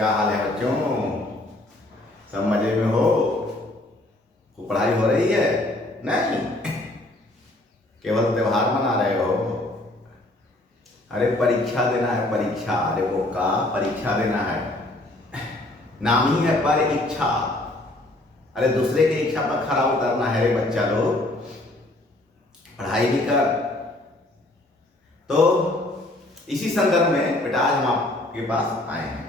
क्या हाल है बच्चों? सब मजे में हो? खूब पढ़ाई हो रही है? नहीं, केवल त्योहार मना रहे हो? अरे परीक्षा देना है, परीक्षा। अरे वो का परीक्षा देना है, नाम ही है पर इच्छा। अरे दूसरे की इच्छा पर खरा उतरना है रे बच्चा लोग। पढ़ाई भी कर। तो इसी संदर्भ में बेटा आज हम आपके पास आए हैं।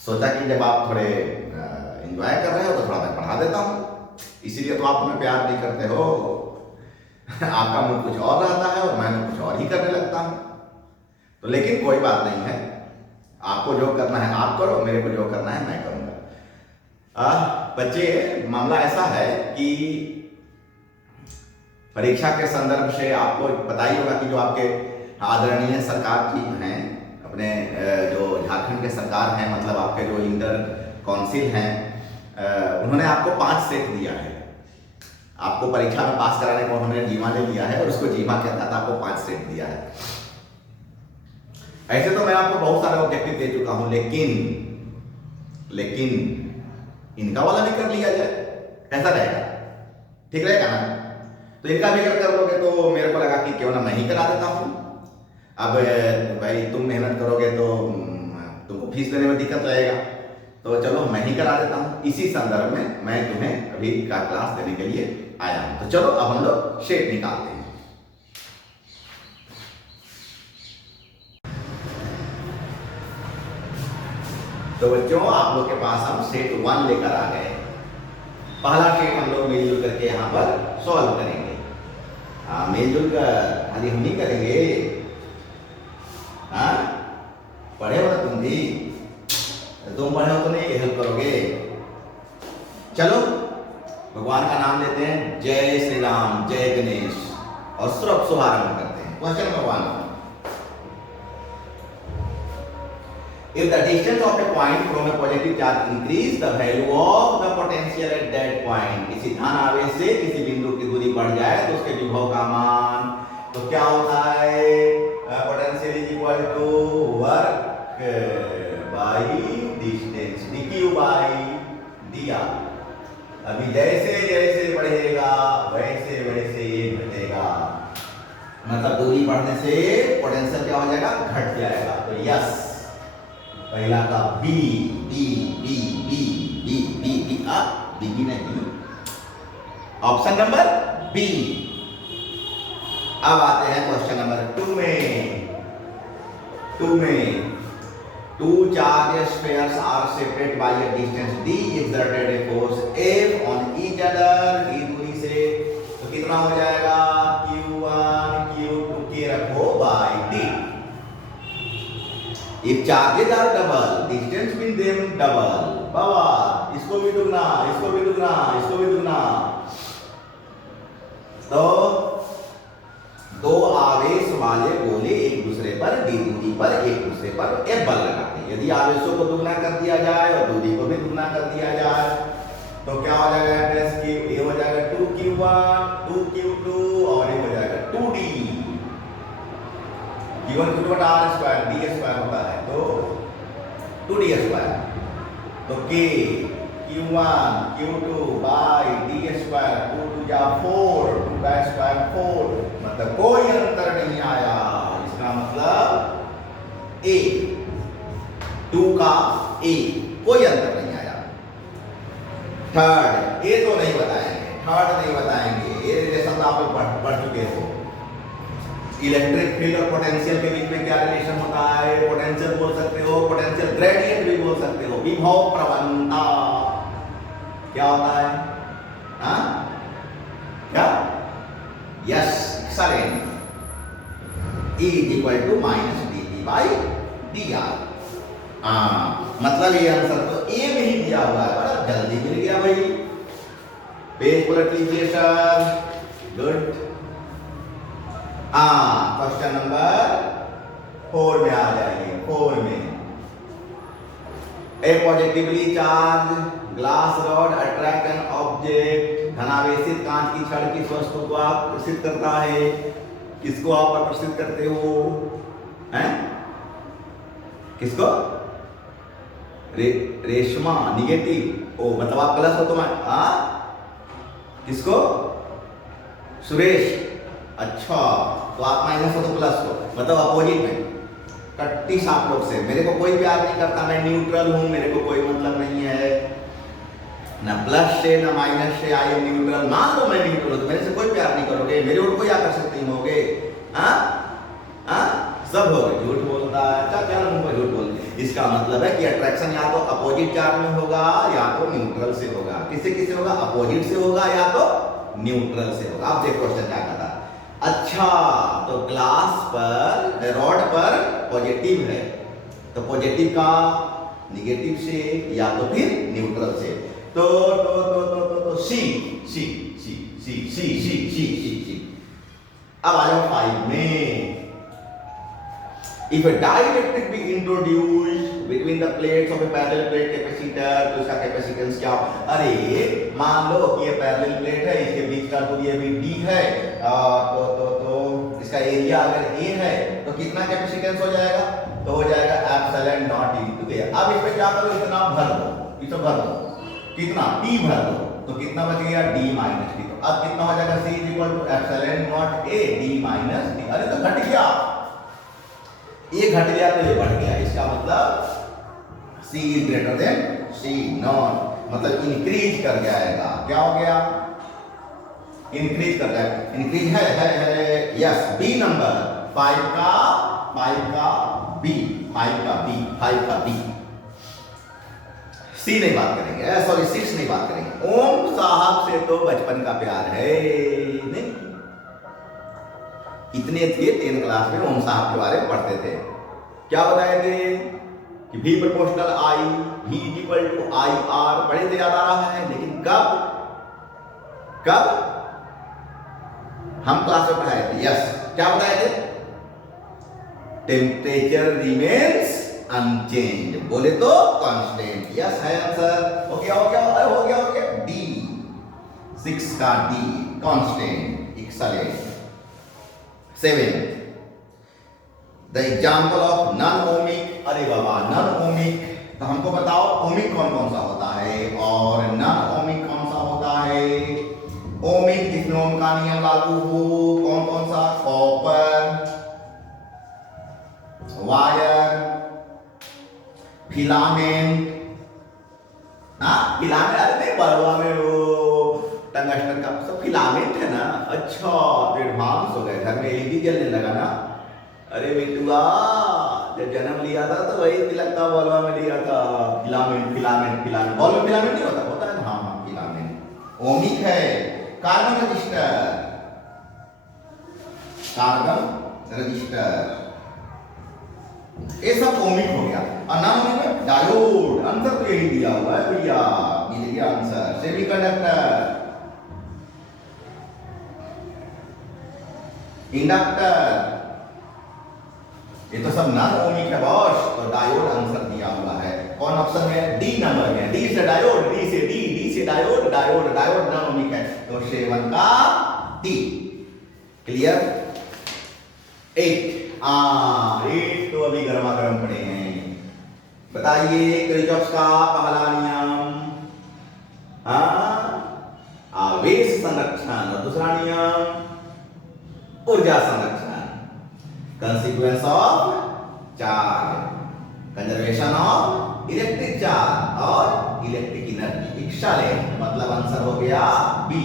सोचा कि जब आप थोड़े एंजॉय कर रहे हो तो थोड़ा मैं पढ़ा देता हूँ। इसीलिए तो आप हमें प्यार नहीं करते हो। आपका मूड कुछ और रहता है और मैं तो कुछ और ही करने लगता हूँ। तो लेकिन कोई बात नहीं है, आपको जो करना है आप करो, मेरे को जो करना है मैं करूँगा। बच्चे, मामला ऐसा है कि परीक्षा के संदर्भ से आपको पता ही होगा कि जो आपके आदरणीय सरकार जी हैं, अपने जो झारखंड के सरकार हैं, मतलब आपके जो इंटर काउंसिल हैं, उन्होंने आपको 5 सेट दिया है। आपको परीक्षा में पास कराने को उन्होंने जीमा ले लिया है और उसको जीमा के तहत आपको 5 सेट दिया है। ऐसे तो मैं आपको बहुत सारे ऑब्जेक्टिव दे चुका हूं, लेकिन इनका वाला भी कर लिया जाए, कैसा रहेगा? ठीक रहेगा ना? तो इनका भी अगर कर लोगे तो मेरे को लगा कि क्यों ना मैं ही करा देता हूं। अब भाई तुम मेहनत करोगे तो तुमको फीस देने में दिक्कत रहेगा, तो चलो मैं ही करा देता हूं। इसी संदर्भ में मैं तुम्हें अभी का क्लास देने के लिए आया हूं। तो चलो अब हम लोग शेप निकालते हैं। तो बच्चों, आप लोग के पास हम सेट 1 लेकर आ गए। पहला सेट हम लोग मिलजुल करके यहाँ पर सॉल्व करेंगे। मिलजुल कर खाली हम नहीं करेंगे। हाँ, पढ़े हो ना तुम भी? तुम पढ़े हो तो नहीं हेल्प करोगे? चलो भगवान का नाम लेते हैं। जय श्री राम, जय गणेश, और शुभारंभ करते हैं। क्वेश्चन भगवान, if the distance of a point from a positive charge increase, the value of the potential at that point, किसी धन आवेश से किसी बिंदु की दूरी बढ़ जाए तो उसके विभव का मान तो क्या होता है? Potential is equal to work by distance, dq by dr। अभी जैसे जैसे बढ़ेगा वैसे वैसे ये घटेगा, मतलब दूरी बढ़ने से पोटेंशियल क्या हो जाएगा? घट जाएगा। तो यस, पहला का B B B B B B B B B नहीं, ऑप्शन नंबर बी। अब आते हैं क्वेश्चन नंबर 2 में। 2 charge spheres are separated by a distance d, exerted a force F on each other। की दूरी से तो कितना हो जाएगा? q1 q2 के रखो by d। If charges are double, distance between them double। बाबा, इसको भी दुगना, इसको भी दुगना, इसको भी दुगना। तो दो आवेश वाले गोले एक दूसरे पर d दूरी पर एक दूसरे पर F बल लगाते हैं। यदि आवेशों को दुगना कर दिया जाए और दूरी को भी दुगना कर दिया जाए तो क्या हो जाएगा? ये हो जाएगा 2q1 2q2 और ये हो जाएगा 2d। q1 q2 r square d square होता है तो 2d स्क्वायर। तो k q1 q2 by d square, 2 2 जा 4, 2 का स्क्वायर 4, मतलब कोई अंतर नहीं आया। इसका मतलब a 2 का a कोई अंतर नहीं आया। थर्ड, ये तो नहीं बताएंगे, थर्ड नहीं बताएंगे, ये रिलेशन आप लोग पढ़ चुके हो। इलेक्ट्रिक फील्ड और पोटेंशियल के बीच में क्या रिलेशन होता है? पोटेंशियल बोल सकते हो, पोटेंशियल ग्रेडियंट भी बोल सकते हो, विभव प्रवणता क्या होता है? हाँ, क्या? Yes, excellent. E is equal to minus dt by dr। मतलब ये आंसर तो ए में ही दिया हुआ है, बड़ा जल्दी मिल गया भाई। पेज पलट लीजिए सर, गुड। क्वेश्चन नंबर 4 में आ जाइए। 4 में a positively charge glass rod attract an object, धनावेशित कांच की छड़ किस वस्तु को आकर्षित करता है? किसको आप आकर्षित करते हो? हैं? किसको? रेशमा निगेटिव, ओ मतलब आप प्लस हो तो मैं किसको? सुरेश। अच्छा, तो आप माइनस हो तो प्लस हो, मतलब अपोजिट में। कट्टी आप लोग से मेरे को कोई प्यार नहीं करता, मैं न्यूट्रल हूं, मेरे को कोई मतलब नहीं है ना प्लस से ना माइनस से, आई एम न्यूट्रल। मान लो मैं न्यूट्रल हूं तो मेरे से कोई प्यार नहीं करोगे, मेरे और कोई आकर्षित नहीं होगे। सब हो झूठ बोलता है, अच्छा क्या मुंह पर झूठ बोलते। इसका मतलब है कि अट्रैक्शन या तो अपोजिट चार्ज में होगा या तो न्यूट्रल से होगा। किससे किससे होगा? अपोजिट से होगा या तो न्यूट्रल से होगा। आप देखो क्वेश्चन क्या कहता है। अच्छा, तो ग्लास पर रॉड पर पॉजिटिव है, तो पॉजिटिव का निगेटिव से या तो फिर न्यूट्रल से। तो सी सी सी सी सी सी सी सी सी। अब आ जाओ 5 में। If a dielectric be introduced between the plates of a parallel plate capacitor, तो इसका कैपेसिटेंस क्या हो? अरे मान लो कि ये पैरेलल प्लेट है, इसके बीच का तो ये भी D है, तो इसका एरिया अगर A है तो कितना कैपेसिटेंस हो जाएगा? तो हो जाएगा एप्सिलॉन नॉट इनटू A। अब इस पे क्या करो? इतना भर दो, इसे भर दो, कितना? D भर दो, तो कितना बच गया? D minus D। तो अब कितना हो जाएगा? C equal to epsilon not A D minus D। अरे तो घट गया, ये घट गया तो ये बढ़ गया। इसका मतलब C is greater than C not, मतलब इंक्रीज कर जाएगा। क्या हो गया? इंक्रीज कर जाएगा। इंक्रीज है यस। बी नंबर 5 का B, 5 का B। C नहीं बात करेंगे, सॉरी 6 नहीं बात करेंगे। ओम साहब से तो बचपन का प्यार है नहीं, इतने थे 10 क्लास में ओम साहब के बारे में पढ़ते थे। क्या बताएंगे कि V proportional I, V equal to IR, पढ़े तो याद आ रहा है, लेकिन कब हम क्लास में पढ़ाए थे? यस, क्या बताए थे? टेम्परेचर रिमेन्स अनचेंज, बोले तो कांस्टेंट। यस है आंसर। हो गया D, 6 का D constant. Excellent. 7 the example of non ohmic. अरे बाबा नॉन ओमिक, तो हमको बताओ ओमिक कौन कौन सा होता है और नॉन ओमिक कौन सा होता है। ओमिक जिसमें ओम का नियम लागू हो, कौन कौन सा? Copper, wire, filament. फिलामेंट, अरे नहीं बलवा में वो टंगस्टन का सब फिलामेंट है ना। अच्छा, तो एडवांस हो गए, घर में एलईडी जलने लगा ना। अरे बिटुआ, जब जन्म लिया था तो वही तिलक का बलवा में लिया था। फिलामेंट बॉल में फिलामेंट नहीं होता है ना। हाँ फिलामेंट। ओमिक है कार्बन रजिस्टर, ये सब ओमिक हो गया। और नाम में डायोड, आंसर तो यही दिया हुआ है भैया, मिल गया आंसर। सेमीकंडक्टर, इंडक्टर, ये तो सब नॉन ओमिक है बॉस। तो डायोड आंसर दिया हुआ है। कौन ऑप्शन है? डी नंबर में। डी से डायोड, डी से डायोड, डायोड नॉन ओमिक है, तो 7 का डी। क्लियर? 8 तो अभी गर्मा गर्म पड़े हैं। बताइए किरचॉफ का पहला नियम। आवेश संरक्षण, और दूसरा नियम ऊर्जा संरक्षण। Consequence of charge, conservation of electric charge और इलेक्ट्रिक एनर्जी। एक्सीलेंट, मतलब आंसर हो गया बी।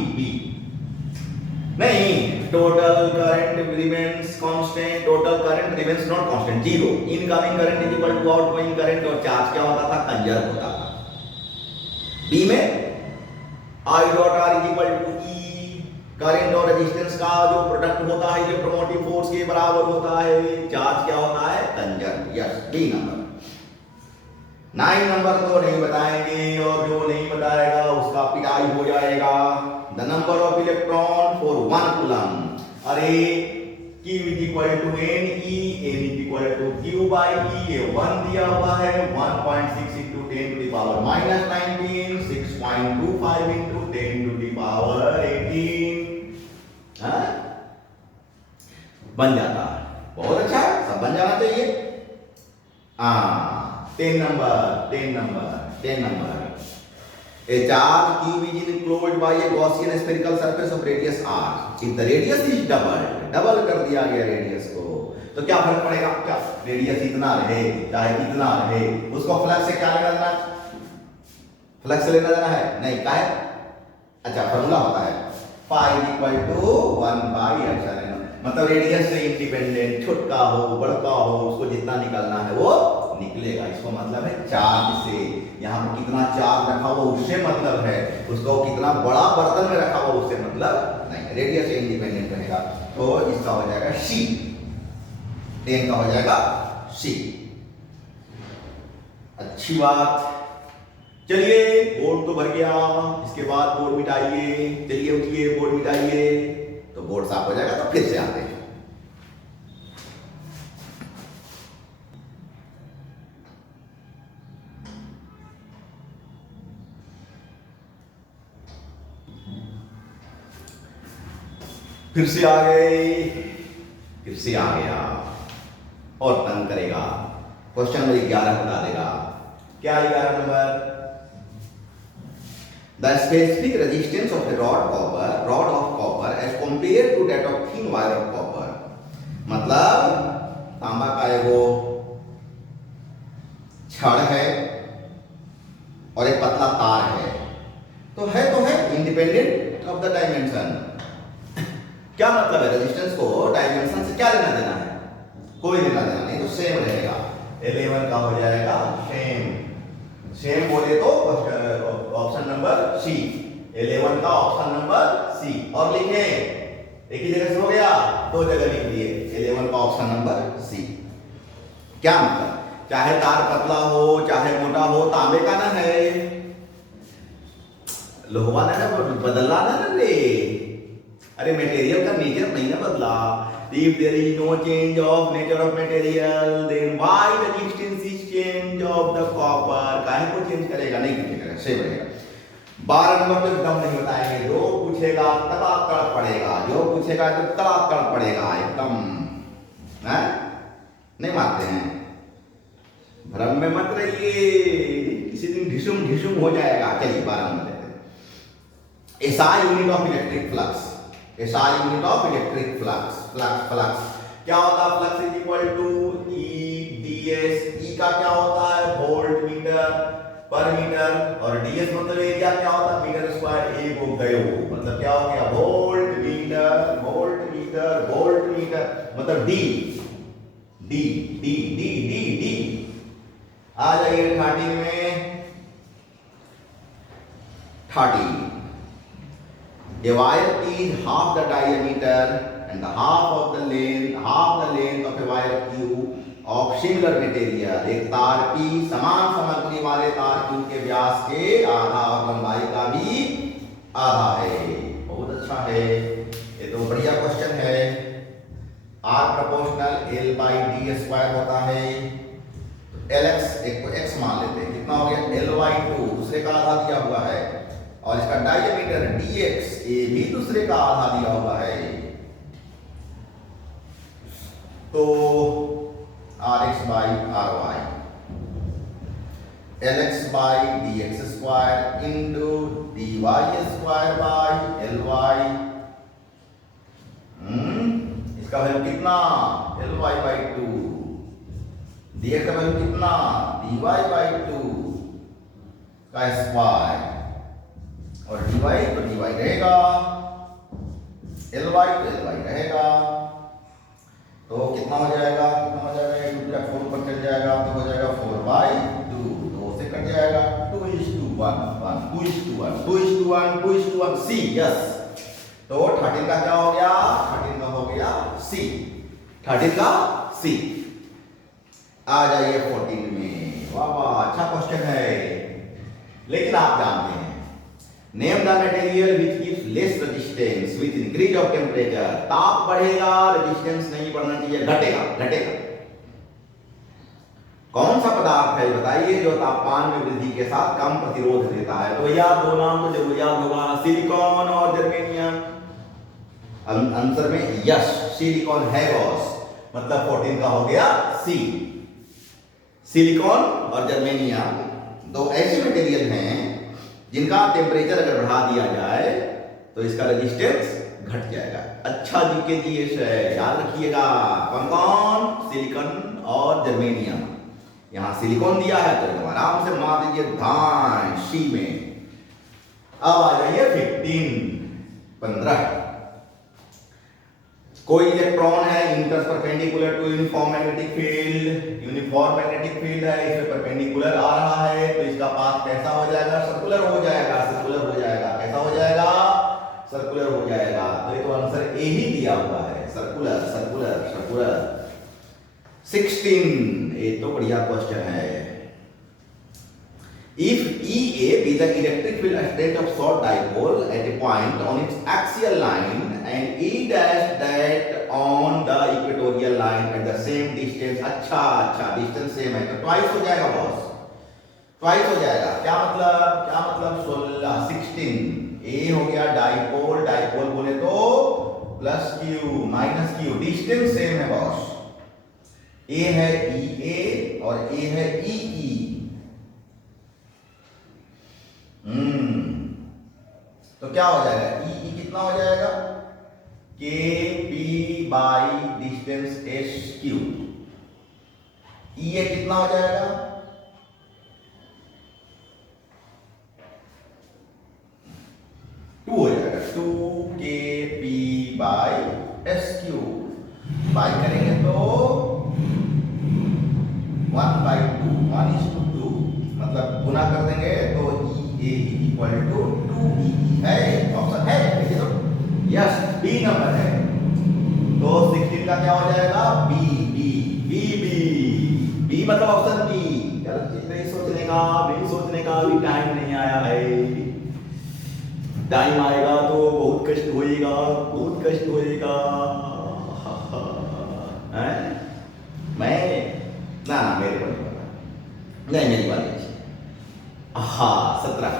नहीं, total current remains constant, total current remains not constant, 0। Incoming current is equal to outgoing current, और चार्ज क्या होता था? कंजर्व होता था। बी में I dot R is equal to E, current और रेजिस्टेंस का जो प्रोडक्ट होता है इलेक्ट्रोमोटिव फोर्स के बराबर होता है। चार्ज क्या होता है? Conserve. Yes, B number. 9 number तो नहीं बताएंगे, और जो नहीं बताएगा उसका पिटाई हो जाएगा। The number of electron for 1 coulomb. अरे Q is equal to N E, N is equal to Q by E। ये 1 दिया हुआ है, 1.6 into 10 to the power minus 19, 6.25 into 10 to the power 18। बन जाता है। बहुत अच्छा है, सब बन जाना चाहिए। 10 number. A charge cube is enclosed by a Gaussian spherical surface of radius r. If the radius is double कर दिया गया रेडियस को, तो क्या फर्क पड़ेगा? क्या रेडियस इतना रहे चाहे इतना रहे, उसको फ्लक्स से क्या लेना देना? फ्लक्स से लेना देना है नहीं, क्या है? अच्छा, फॉर्मूला होता है phi equal to 1 by epsilon. मतलब रेडियस से इंडिपेंडेंट छोटा हो बड़ा हो, उसको जितना निकालना है वो निकलेगा। इसको मतलब है चार्ज से, यहाँ पर कितना चार्ज रखा हुआ उससे मतलब है, उसको कितना बड़ा बर्तन में रखा हुआ उससे मतलब नहीं, रेडियस से इंडिपेंडेंट रहेगा। तो इसका हो जाएगा सी, 10 का हो जाएगा सी। अच्छी बात। चलिए बोर्ड तो भर गया, इसके बाद बोर्ड मिटाइए। चलिए उठिए, बोर्ड मिटाइए, तो बोर्ड साफ हो जाएगा। तो फिर से आते हैं। फिर से आ गए, फिर से आ गया और तंग करेगा। क्वेश्चन नंबर 11 बता देगा। क्या 11 number? The specific resistance of a rod of copper as compared to that of thin wire of copper. मतलब तांबा का एगो छड़ है और एक पतला तार है, तो है इंडिपेंडेंट ऑफ द डायमेंशन। क्या मतलब है? रेजिस्टेंस को डायमेंशन से क्या लेना देना है? कोई लेना देना नहीं, तो सेम रहेगा। 11 का हो जाएगा सेम बोले तो ऑप्शन नंबर सी, 11 का ऑप्शन नंबर सी। और लिखे एक ही जगह से हो गया, 2 जगह लिख दिए, 11 का ऑप्शन नंबर सी। क्या मतलब? चाहे तार पतला हो चाहे मोटा हो, तांबे का ना है, लोहा ना बदलना ना रे। अरे मटेरियल का नेचर नहीं ना बदला। If there is no change of nature of material, then why the resistance is change of the copper? काहे को चेंज करेगा? नहीं करेगा, सेम रहेगा। 12 नंबर तो एकदम नहीं बताएंगे, जो पूछेगा तड़ातड़ पड़ेगा, जो पूछेगा तो तड़ातड़ पड़ेगा एकदम, हैं? नहीं मारते हैं, भ्रम में मत रहिए, किसी दिन ढिसुम हो जाएगा। चलिए 12 नंबर लेते हैं। SI unit of electric flux, SI unit of electric flux. क्या होता है? Flux is equal to E ds। E का क्या होता है? वोल्ट मीटर पर मीटर, और ds मतलब एरिया क्या होता है? Metre square. ए को गए हो मतलब क्या हो गया? वोल्ट मीटर मतलब D आ जाइए 13 में। 13 A wire is half the diameter and the half the length of a wire tube of similar material. एक तार की समान सामग्री वाले तार ट्यूब के व्यास के आधा और लंबाई का भी आधा है। बहुत अच्छा है, ये तो बढ़िया क्वेश्चन है। R proportional L by D square होता है। LX एक को x मान लेते हैं, कितना हो गया? L by 2, दूसरे का आधा दिया हुआ है, और इसका डायमीटर dx ये भी दूसरे का आधा दिया हुआ है। तो rx by ry, lx by dx square into dy square by ly। इसका वैल्यू कितना? ly by 2। dx का वैल्यू कितना? dy by 2 का स्क्वायर, और dy तो dy रहेगा, ly तो ly रहेगा। तो कितना हो जाएगा? 2 4 ऊपर चल जाएगा, तो हो जाएगा 4/2, 2 से कट जाएगा, 2:1 C। यस, तो 13 का क्या हो गया? 13 का हो गया C, 13 का C। आ जाइए 14 में। वाह वाह, अच्छा क्वेश्चन है, लेकिन आप जानते हैं name the material which gives less resistance with increase of temperature. ताप बढ़ेगा, रेजिस्टेंस नहीं बढ़ना चाहिए, घटेगा। कौन सा पदार्थ है बताइए जो तापमान में वृद्धि के साथ कम प्रतिरोध देता है? तो भैया 2 नाम तो जरूर याद होगा, सिलिकॉन और जर्मेनियम। आंसर में यस, सिलिकॉन है बॉस, मतलब 14 का हो गया सी। सिलिकॉन और जर्मेनियम दो ऐसे मटेरियल हैं जिनका टेम्परेचर अगर बढ़ा दिया जाए तो इसका रेजिस्टेंस घट जाएगा। अच्छा जीके जी है, याद रखिएगा। कौन कौन? सिलिकॉन और जर्मेनियम। यहां सिलिकॉन दिया है तो एकदम आराम से मार दीजिए धान सी में। अब आ जाइए 15। कोई इलेक्ट्रॉन है enters perpendicular to uniform magnetic field. Uniform magnetic field है, इसमें परपेंडिकुलर आ रहा है तो इसका पाथ कैसा हो जाएगा? सर्कुलर हो जाएगा। सर्कुलर हो जाएगा। कैसा हो जाएगा? सर्कुलर हो जाएगा। तो ये तो आंसर ए ही दिया हुआ है, सर्कुलर सर्कुलर सर्कुलर। 16, ये तो बढ़िया क्वेश्चन है। If EA be the electric field state of short dipole at a point on its axial line and E dash that on the equatorial line at the same distance, अच्छा distance same है तो twice हो जाएगा boss, twice हो जाएगा। क्या मतलब 16 16 A हो गया डाइपोल, डाइपोल बोले तो plus Q minus Q, distance same है बॉस। A है EA और A है EE। तो क्या हो जाएगा? ई कितना हो जाएगा? के P by distance S Q. ये कितना हो जाएगा? टू हो जाएगा, 2 के P by S Q. By करेंगे तो 1/2, 1:2, मतलब गुना कर देंगे तो E इक्वल टू 2E है। ऑप्शन है, देखिए तो यस बी नंबर है। तो 16 का क्या हो जाएगा? B B B B B मतलब ऑप्शन बी। गलत चीज नहीं सोचने का, नहीं सोचने का अभी टाइम नहीं आया है। टाइम आएगा तो बहुत कष्ट होएगा, बहुत कष्ट होएगा। मैं ना मेरे को नहीं पता, नहीं मेरी बात नहीं। हाँ 17।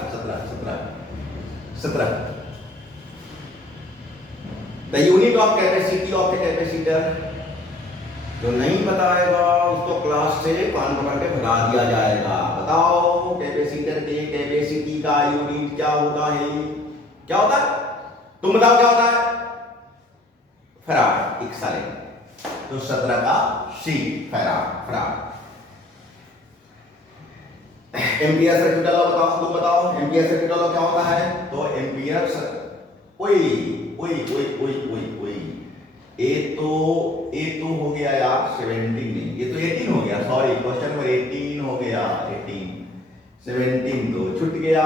The unit of capacity of a capacitor. जो नहीं बताएगा उसको क्लास से कान पकड़ के भगा दिया जाएगा। बताओ कैपेसिटर के कैपेसिटी का यूनिट क्या होता है? क्या होता है? तुम बताओ क्या होता है? फैराड, 1 साल। तो 17 का सी फैराड। एम्पियर सर्किट लॉ बताओ, तुम बताओ एम्पियर सर्किट लॉ क्या होता है? तो एम्पियर ए तो हो गया यार 17 में, ये तो 18 हो गया, सॉरी क्वेश्चन नंबर 18 हो गया। 17 तो छूट गया।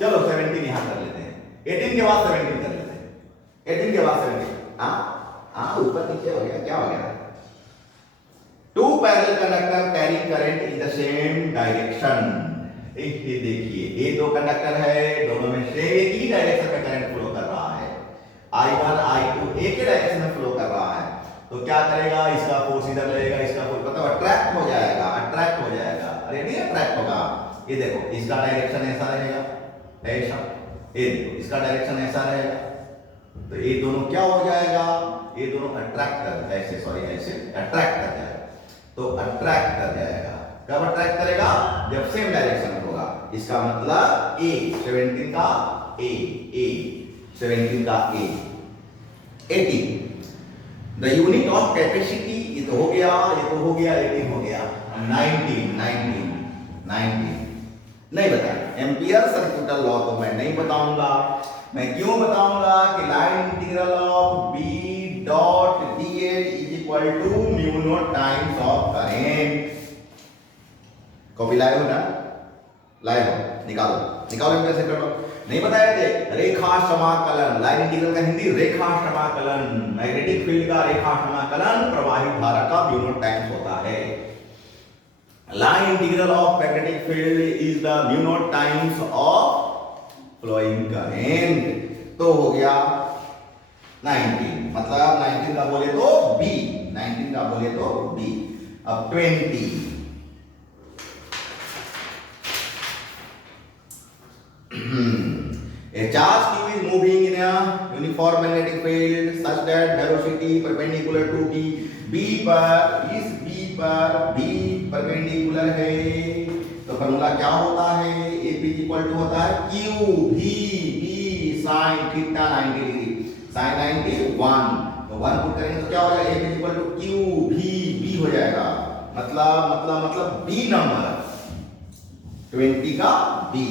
चलो 17 यहां कर लेते हैं, 18 के बाद 17 कर लेते हैं। 18 के बाद 17 हाँ ऊपर नीचे हो गया, क्या हो गया? Two parallel conductor carry current in the same direction। देखिए ये दो कंडक्टर है, दोनों में से एक ही डायरेक्शन में करंट फ्लो कर रहा है। I1 I2 एक ही डायरेक्शन में फ्लो कर रहा है। तो क्या करेगा? इसका फोर्स इधर लगेगा, इसका फोर्स मतलब अट्रैक्ट हो जाएगा, अट्रैक्ट हो जाएगा। अरे नहीं अट्रैक्ट होगा, ये देखो इसका डायरेक्शन ऐसा रहेगा, ऐसा। ये देखो इसका डायरेक्शन ऐसा रहेगा, तो ये दोनों क्या हो जाएगा? ये दोनों अट्रैक्ट कर ऐसे अट्रैक्ट कर जाएगा। तो अट्रैक्ट कर जाएगा। कब अट्रैक्ट करेगा? जब सेम डायरेक्शन में होगा। इसका मतलब ए 17 का ए 17 का ए 18। द यूनिट ऑफ कैपेसिटी, ये तो हो गया, ये तो हो गया, 18 हो गया। 19 नहीं बताया। एम्पियर सर्किट लॉ तो मैं नहीं बताऊंगा। मैं क्यों बताऊंगा कि line integral of B dot DL is equal to mu not times of current. Copy लाए हो ना? लाए हो, निकालो एम्पियर सर्किट लॉ। नहीं बताए थे? रेखा समाकलन, लाइन इंटीग्रल का हिंदी रेखा समाकलन। मैग्नेटिक फील्ड का रेखा समाकलन प्रवाहित धारा का म्यू नॉट टाइम्स होता है। Line integral of magnetic field is the mu naught times of flowing current। तो हो गया 19, मतलब 19 का बोले तो B, 19 का बोले तो B। अब 20। A charge q is moving in a uniform magnetic field such that velocity perpendicular to B पर परपेंडिकुलर है तो फॉर्मूला क्या होता है, AP इक्वल टू होता है क्यू भी साइन थीटा 90 डिग्री, साइन 90 1, तो 1 पुट करेंगे तो क्या हो जाएगा, AP इक्वल टू क्यू भी हो जाएगा, मतलब बी नंबर 20 का बी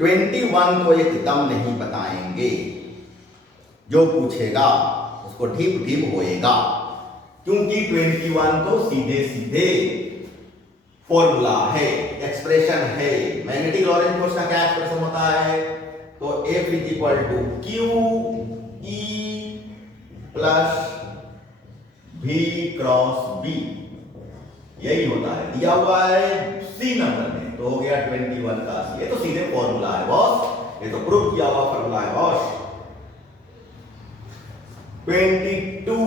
21 को एकदम नहीं बताएंगे, जो पूछेगा उसको ढीप होएगा, क्योंकि 21 तो सीधे फॉर्मूला है, एक्सप्रेशन है। मैग्नेटिक लॉरेंट फोर्स का क्या एक्सप्रेशन होता है, तो F is equal to Q E plus V cross B, यही होता है, दिया हुआ है सी नंबर में, तो हो गया 21 का सी। ये तो सीधे फॉर्मूला है बॉस, ये तो प्रूव किया हुआ फॉर्मूला है boss. 22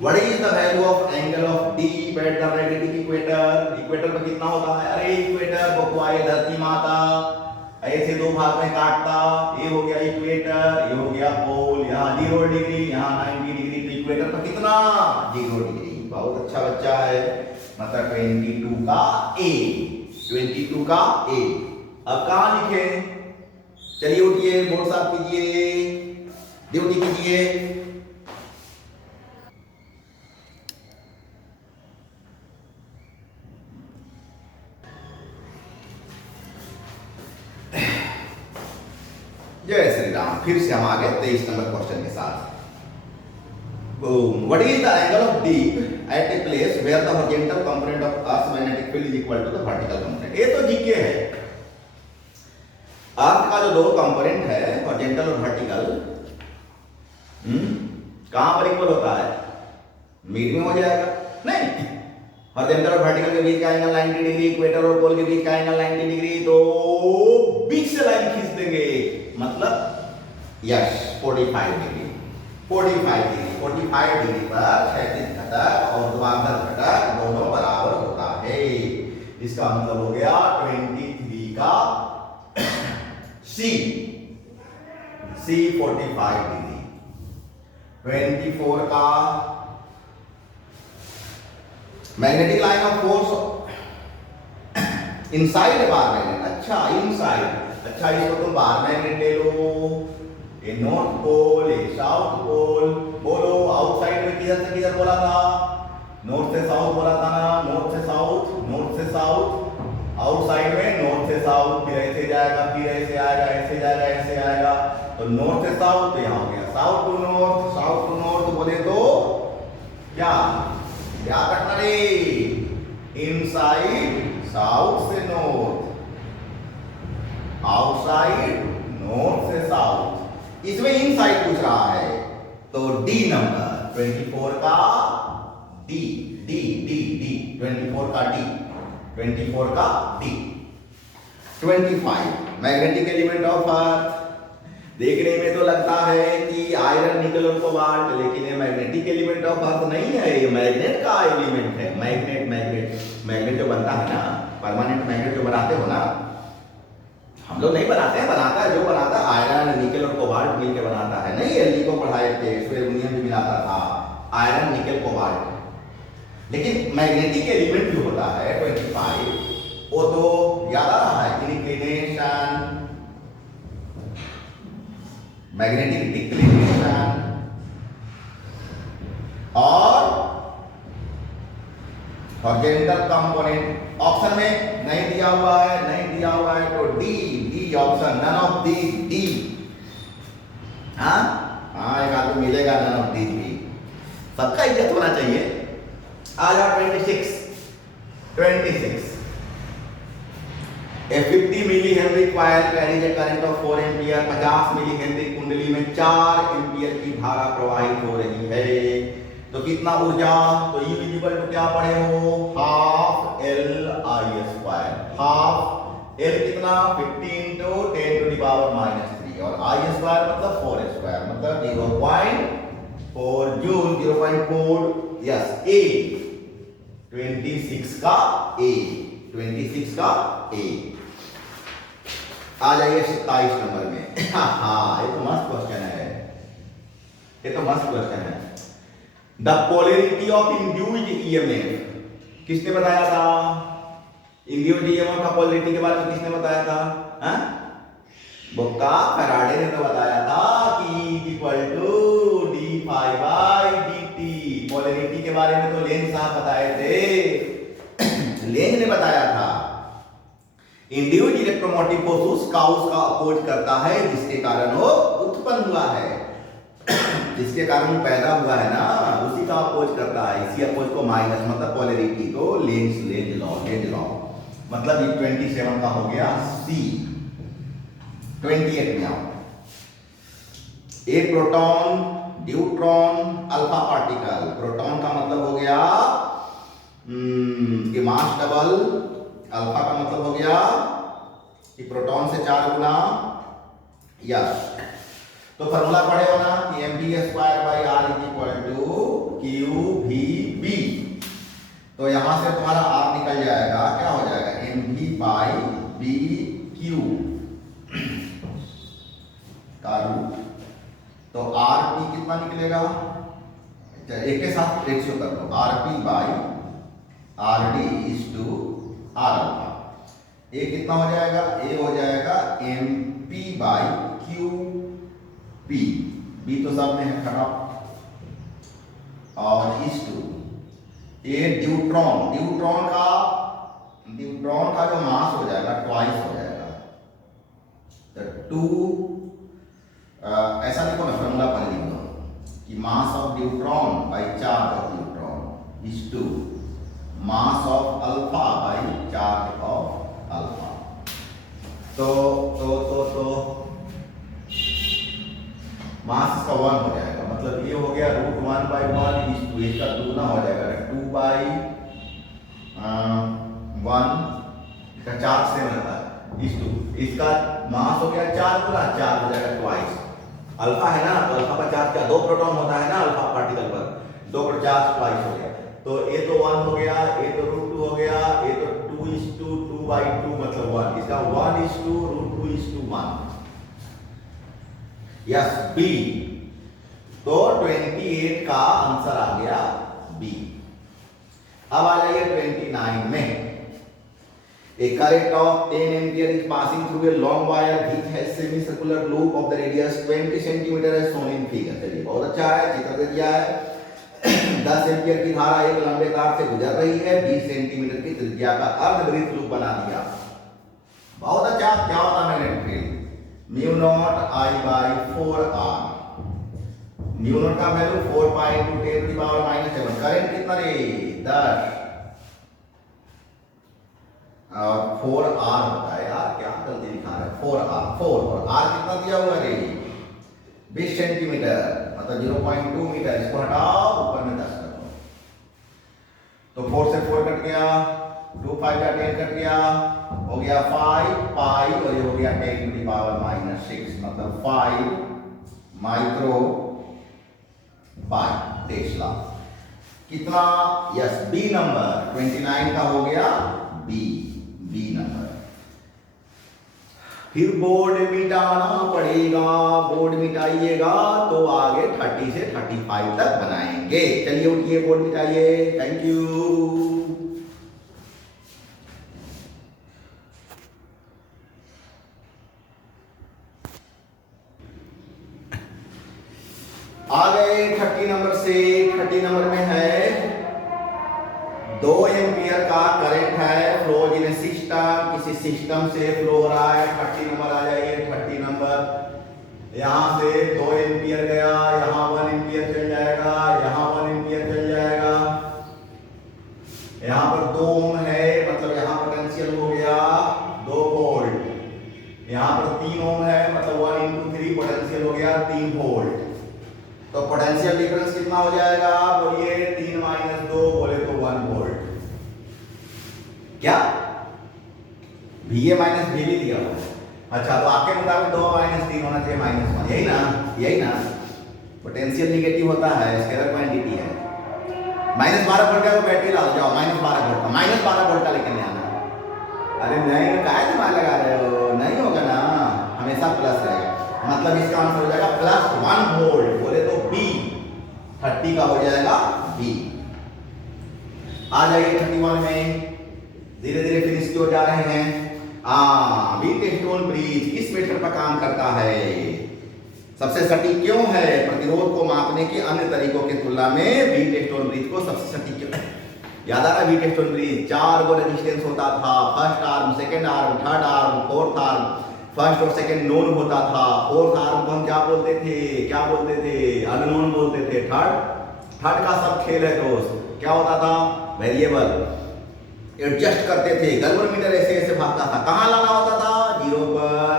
What is the value of angle of D at the magnetic equator? Equator पे कितना होता है, अरे इक्वेटर बकुआए धरती माता, ऐसे दो भाग में काटता, ये हो गया इक्वेटर, ये हो गया पोल, यहाँ 0 डिग्री, यहाँ 90 डिग्री, तो इक्वेटर पर कितना 0 डिग्री। बहुत अच्छा बच्चा है, मतलब 22 का A, 22 का A। अब कहाँ लिखे, चलिए उठिए, बोर्ड साफ कीजिए, ड्यूटी कीजिए। जय श्री राम। फिर से हम आ गए 23 नंबर क्वेश्चन के साथ। What is the angle of D at a place where the horizontal component of Earth's magnetic field is equal to the vertical component? ये तो जीके है। अर्थ का जो दो कंपोनेंट है, हॉरिजॉन्टल और वर्टिकल, कहां पर इक्वल होता है, मिड में हो जाएगा, नहीं, हॉरिजॉन्टल और वर्टिकल के बीच का एंगल 90 डिग्री, इक्वेटर और पोल के बीच का एंगल 90 डिग्री, तो बीच से लाइन खींच देंगे, मतलब यस 45 डिग्री, 45 डिग्री पर क्षैतिज घटक और ऊर्ध्वाधर घटक दोनों बराबर होता है। इसका मतलब हो गया 23 का C 45 डिग्री, 24 का magnetic line of force inside bar magnet, अच्छा इनसाइड, अच्छा इसको तुम बार मैग्नेट ले लो, ये नॉर्थ पोल, ये साउथ पोल, बोलो आउटसाइड में किधर से किधर बोला था, नॉर्थ से साउथ बोला था ना, नॉर्थ से साउथ, आउटसाइड में नॉर्थ से साउथ, फिर ऐसे जाएगा, फिर ऐसे आएगा, ऐसे जाएगा, ऐसे आएगा, तो नॉर्थ से साउथ, तो यहाँ हो गया साउथ टू नॉर्थ, बोले तो क्या करना रे, इनसाइड साउथ से नॉर्थ, आउटसाइड नॉर्थ से साउथ, इसमें इनसाइड पूछ रहा है, तो डी नंबर 24 का डी 24 का D. 25 magnetic element of earth, देखने में तो लगता है कि आयरन, निकल और कोबाल्ट, लेकिन ये मैग्नेटिक एलिमेंट ऑफ अर्थ नहीं है, ये मैग्नेट का एलिमेंट है। मैग्नेट जो बनता है ना, परमानेंट मैग्नेट जो बनाते हो ना, हम लोग नहीं बनाते हैं, बनाता है जो बनाता है आयरन, निकल और कोबाल्ट मिलकर बनाता है। नहीं, एलई को पढ़ाए थे, इसमें एल्यूमिनियम भी मिलाता था, आयरन, निकल, कोबाल्ट। लेकिन मैग्नेटिक एलिमेंट जो होता है 25, वो तो याद आ रहा है, इंक्लिनेशन, मैग्नेटिक डिक्लिनेशन और हॉरिजॉन्टल कंपोनेंट। ऑप्शन में नहीं दिया हुआ है, तो D option, none of the. हाँ, एक आदमी मिलेगा नन ऑफ दी, सबका इज्जत होना चाहिए। आ जाओ 26 A 50 millihenry coil carries a current of 4 ampere, 50 millihenry कुंडली में 4 एम्पियर की धारा प्रवाहित हो रही है, तो कितना ऊर्जा, तो E इक्वल टू क्या पढ़े हो, हाफ LI², हाफ L कितना 50 into 10 to the power -3 और I² मतलब 4² मतलब 0.4 जूल, 0.4, यस A 26 का A। आ जाइए 27 नंबर में। हाँ, ये तो मस्त क्वेश्चन है, the polarity of induced EMF, किसने बताया था? इंड्यूस्ड ईएमएफ का पोलैरिटी के बारे में किसने बताया था? बुक्का फैराडे ने तो बताया था कि equal to D phi by D T. Polarity के बारे में तो लेंज साहब बताए थे, लेंज ने बताया था इंड्यूस्ड इलेक्ट्रोमोटिव फोर्स उसका अपोज करता है जिसके कारण वो उत्पन्न हुआ है, जिसके कारण वो पैदा हुआ है ना, उसी का अपोज करता है। इसी अपोज को माइनस मतलब पोलैरिटी को लेंज लॉ मतलब ये 27 का हो गया सी। 28 में आओ। A proton, neutron, alpha particle. Proton का मतलब हो गया कि मास डबल, अल्फा का मतलब हो गया कि प्रोटॉन से 4 गुना। यस, तो फॉर्मूला पढ़े हो ना कि mv² by r is equal to qvb। तो यहां से तुम्हारा r निकल जाएगा, क्या हो जाएगा? mv बाई bq का रूट। तो rp कितना निकलेगा? एक के साथ रेशियो कर लो, rp by rd is to r अल्फा। ए कितना हो जाएगा? ए हो जाएगा mp बाई qp, b तो सब में है खराब, और is to a neutron. Neutron का जो मास हो जाएगा ट्वाइस हो जाएगा, तो 2 ऐसा लिखो ना, फॉर्मूला पर लिख दो कि mass of neutron by charge of neutron is to mass of alpha by charge of alpha. तो मास इसका 1 हो जाएगा, मतलब ये हो गया √1 बाई 1 इज टू, इसका दुगना हो जाएगा 2 बाई 1, इसका चार्ज सेम रहता है इज टू, इसका मास हो गया 4 गुना, 4 हो जाएगा ट्वाइस। अल्फा है ना, तो अल्फा का चार्ज क्या? 2 प्रोटॉन होता है ना अल्फा पार्टिकल पर, 2 पर चार्ज ट्वाइस हो गया। तो ए तो 1 हो गया, ए तो √2 हो गया, ए तो 2 इज टू 2 बाई 2 मतलब 1, इसका 1 is to √2 is to 1। Yes, B. तो 28 का आंसर आ गया बी। अब आ जाइए 29 में। A current of 10 ampere is passing through a long wire which has semicircular loop of the radius 20 cm as shown in figure। चलिए, बहुत अच्छा है, चित्र दे दिया है। 10 एम्पियर की धारा एक लंबे तार से गुजर रही है, 20 सेंटीमीटर की त्रिज्या का अर्धवृत्त लूप बना दिया। बहुत अच्छा। क्या होता है magnetic field? Mu naught I by 4r। Mu naught का वैल्यू 4 पाई × 10⁻⁷। करंट कितना रे? 10 और 4r होता है यार, क्या गलती लिखा है? 4r और r कितना दिया हुआ है? 20 सेंटीमीटर मतलब 0.2 मीटर। इसको हटाओ, ऊपर में 10 कर दो, तो 4 से 4 कट गया, 2 5 का 10 कट गया, हो गया 5 पाई, और ये हो गया 10⁻⁻⁶, मतलब 5 माइक्रो बाय टेस्ला। कितना? यस, बी नंबर 29 का हो गया बी नंबर। फिर बोर्ड मिटाना पड़ेगा, बोर्ड मिटाइएगा तो आगे 30 से 35 तक बनाएंगे। चलिए उठिए, बोर्ड मिटाइए। Thank you. आ गए 30 नंबर से। 30 नंबर में है 2 एम्पियर का करंट है, फ्लो इन सिस्टम, किसी सिस्टम से फ्लो हो रहा है। 30 नंबर आ जाइए। 30 नंबर, यहां से 2 एम्पियर गया, यहां 1 एम्पियर चल जाएगा, यहां 1 एम्पियर चल जाएगा, यहां पर 2 ओम है, मतलब यहां पोटेंशियल हो गया 2 वोल्ट। यहां पर 3 ओम है, मतलब 1 × 3 पोटेंशियल हो गया 3 वोल्ट। तो पोटेंशियल डिफरेंस कितना हो जाएगा? बोलिए 3 - 2 बोले तो 1 वोल्ट। क्या VA - VB दिया हुआ है? अच्छा, तो आपके मुताबिक 2 - 3 होना चाहिए -1, यही ना? यही ना? पोटेंशियल नेगेटिव होता है, स्केलर क्वांटिटी है। -12 वोल्ट का तो बैटरी ला जाओ, -12 वोल्ट का, -12 वोल्ट का लेकर नहीं आना। अरे नहीं, काय दिमाग लगा रहे हो? नहीं होगा ना, हमेशा प्लस रहेगा, मतलब इसका आंसर हो जाएगा +1 वोल्ट। बोले तो बी 30 का हो जाएगा बी। आ जाइए 31 में, धीरे धीरे फिनिश की ओर जा रहे हैं। व्हीटस्टोन ब्रिज किस मेथड पर काम करता है? सबसे सटीक क्यों है? प्रतिरोध को मापने के अन्य तरीकों की तुलना में व्हीटस्टोन ब्रिज को सबसे सटीक क्यों? याद आ रहा है व्हीटस्टोन ब्रिज 4 गो रेजिस्टेंस होता था, first arm, second arm, third arm, fourth arm. First और सेकंड नोन होता था, फोर्थ आर्म को हम क्या बोलते थे? अननोन बोलते थे। थर्ड का सब खेल है दोस्त, क्या होता था? वेरिएबल एडजस्ट करते थे। गैल्वेनोमीटर ऐसे ऐसे भागता था, कहां लाना होता था? 0 पर।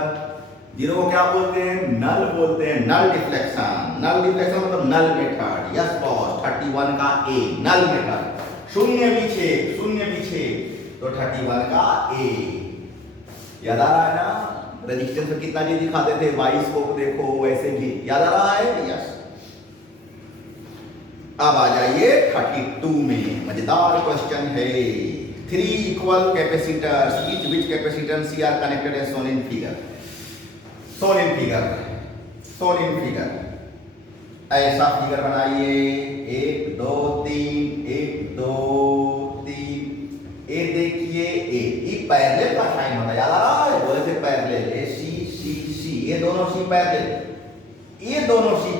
0 को क्या बोलते हैं? नल बोलते हैं, नल डिफ्लेक्शन। नल डिफ्लेक्शन मतलब नल मेथड। यस बॉस, 31 का ए नल मेथड। शून्य पीछे तो 31 का ए। याद आ रहा है ना? रेजिस्टेंस में कितना जी दिखाते थे? 22 को देखो ऐसे भी याद आ रहा है? यस। अब आ जाइए 32 में, मजेदार क्वेश्चन है। 3 equal capacitors, each which capacitance are connected as shown in figure. ऐसा फिगर बनाइए, 1 2 3, 1 2 3। ए देखिए, ए पैरेलल का साइन होता है, याद आ रहा है? बोले थे पैरेलल, ए सी, ये दोनों सी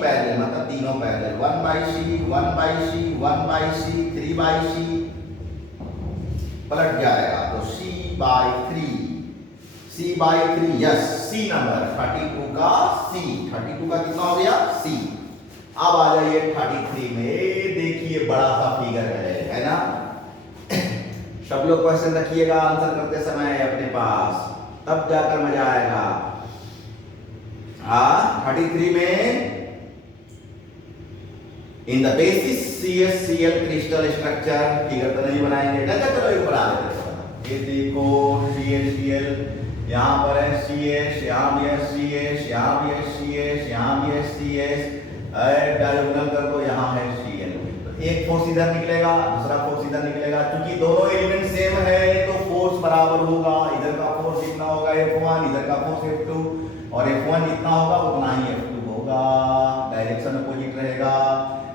पैरेलल, मतलब तीनों parallel. 1/c, 1/c, 1/c, 3/c पलट जाएगा तो c/3, यस सी नंबर 32 का सी। 32 का कितना हो गया? सी। अब आ जाइए 33 में, देखिए बड़ा सा फिगर है ना? सब लोग क्वेश्चन रखिएगा आंसर करते समय अपने पास, तब जाकर मजा आएगा। 33 में, in the basis CsCl crystal structure, figure तो नहीं बनाएंगे, चलो एक बना लेते हैं। ये देखो ClCl, यहाँ पर है CS, यहाँ भी है CS, यहाँ भी है CS, यहाँ भी है CS, डायगोनल कर दो, यहाँ है Cl। तो एक फोर्स इधर निकलेगा, दूसरा फोर्स इधर निकलेगा। क्योंकि दोनों एलिमेंट सेम है तो फोर्स बराबर होगा। इधर का फोर्स जितना होगा F1, इधर का फोर्स F2, और F1 जितना होगा उतना ही F2 होगा। डायरेक्शन अपोजिट रहेगा,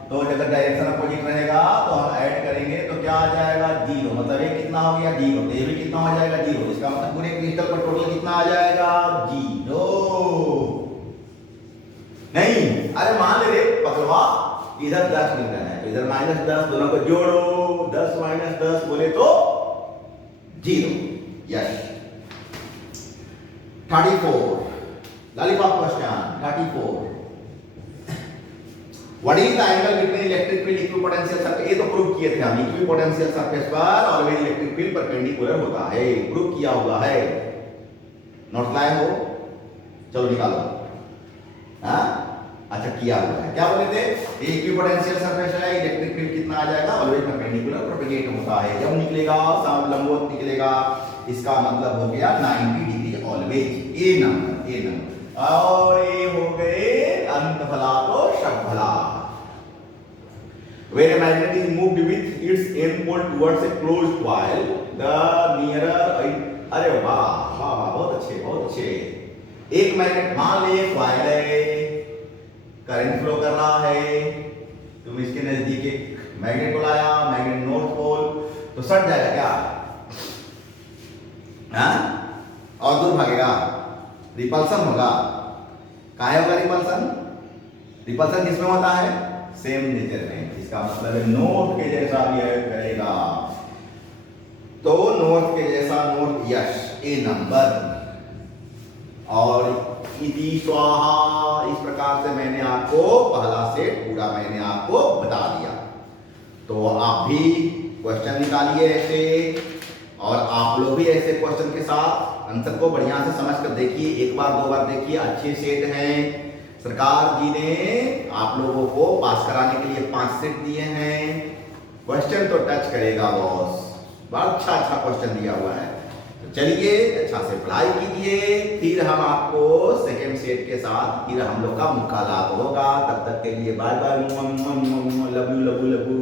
तो अगर डायरेक्शन अपोजिट रहेगा तो हम ऐड करेंगे तो क्या आ जाएगा? 0। मतलब ये कितना हो गया? 0। तो ये भी कितना हो जाएगा? 0। इसका मतलब पूरे क्रिस्टल पर टोटल कितना आ जाएगा? 0 नहीं। अरे मान ले रे पकड़वा, इधर 10 न्यूटन है तो इधर -10, दोनों को जोड़ो, 10 - 10 बोले तो 0। Yes. 34 lollipop question 34। What is the angle between electric field equipotential surface? ये तो प्रूव किए थे हम, इक्विपोटेंशियल सरफेस पर ऑलवेज इलेक्ट्रिक फील्ड परपेंडिकुलर होता है, प्रूव किया हुआ है। नोट लाए हो? चलो निकालो। हाँ अच्छा, किया हुआ है। क्या बोले थे? इक्विपोटेंशियल सरफेस है, इलेक्ट्रिक फील्ड कितना आ जाएगा? ऑलवेज परपेंडिकुलर प्रोपेगेट होता है। जब निकलेगा लंबवत निकलेगा, इसका मतलब हो गया 90 डिग्री ऑलवेज। ए नंबर और ये हो गए अंत भला तो शक भला। When a magnet is moved with its end pole towards a closed coil, the nearer अरे वाह, बहुत अच्छे। एक मैग्नेट, मान लीजिए कॉइल है, करंट फ्लो कर रहा है, तुम इसके नजदीक एक मैग्नेट को लाया, मैग्नेट नॉर्थ पोल, तो सट जाएगा क्या? हाँ? और दूर भागेगा, रिपल्सन होगा। काहे होगा रिपल्सन किसमें होता है? सेम नेचर में। इसका मतलब है नॉर्थ के जैसा बिहेव करेगा, तो नॉर्थ के जैसा नॉर्थ। यस, ए नंबर। और इति स्वाहा, इस प्रकार से मैंने आपको पहला सेट पूरा मैंने आपको बता दिया। तो आप भी क्वेश्चन निकालिए ऐसे, और आप लोग भी ऐसे क्वेश्चन के साथ आंसर को बढ़िया से समझ कर देखिए। एक बार 2 बार देखिए, अच्छे सेट हैं। सरकार जी ने आप लोगों को पास कराने के लिए 5 सेट दिए हैं। क्वेश्चन तो टच करेगा बॉस, बहुत अच्छा क्वेश्चन दिया हुआ है। तो चलिए अच्छा से पढ़ाई कीजिए, फिर हम आपको सेकेंड सेट के साथ फिर हम लोग का मुकाबला होगा। तब तक के लिए बाय बाय, लव यू।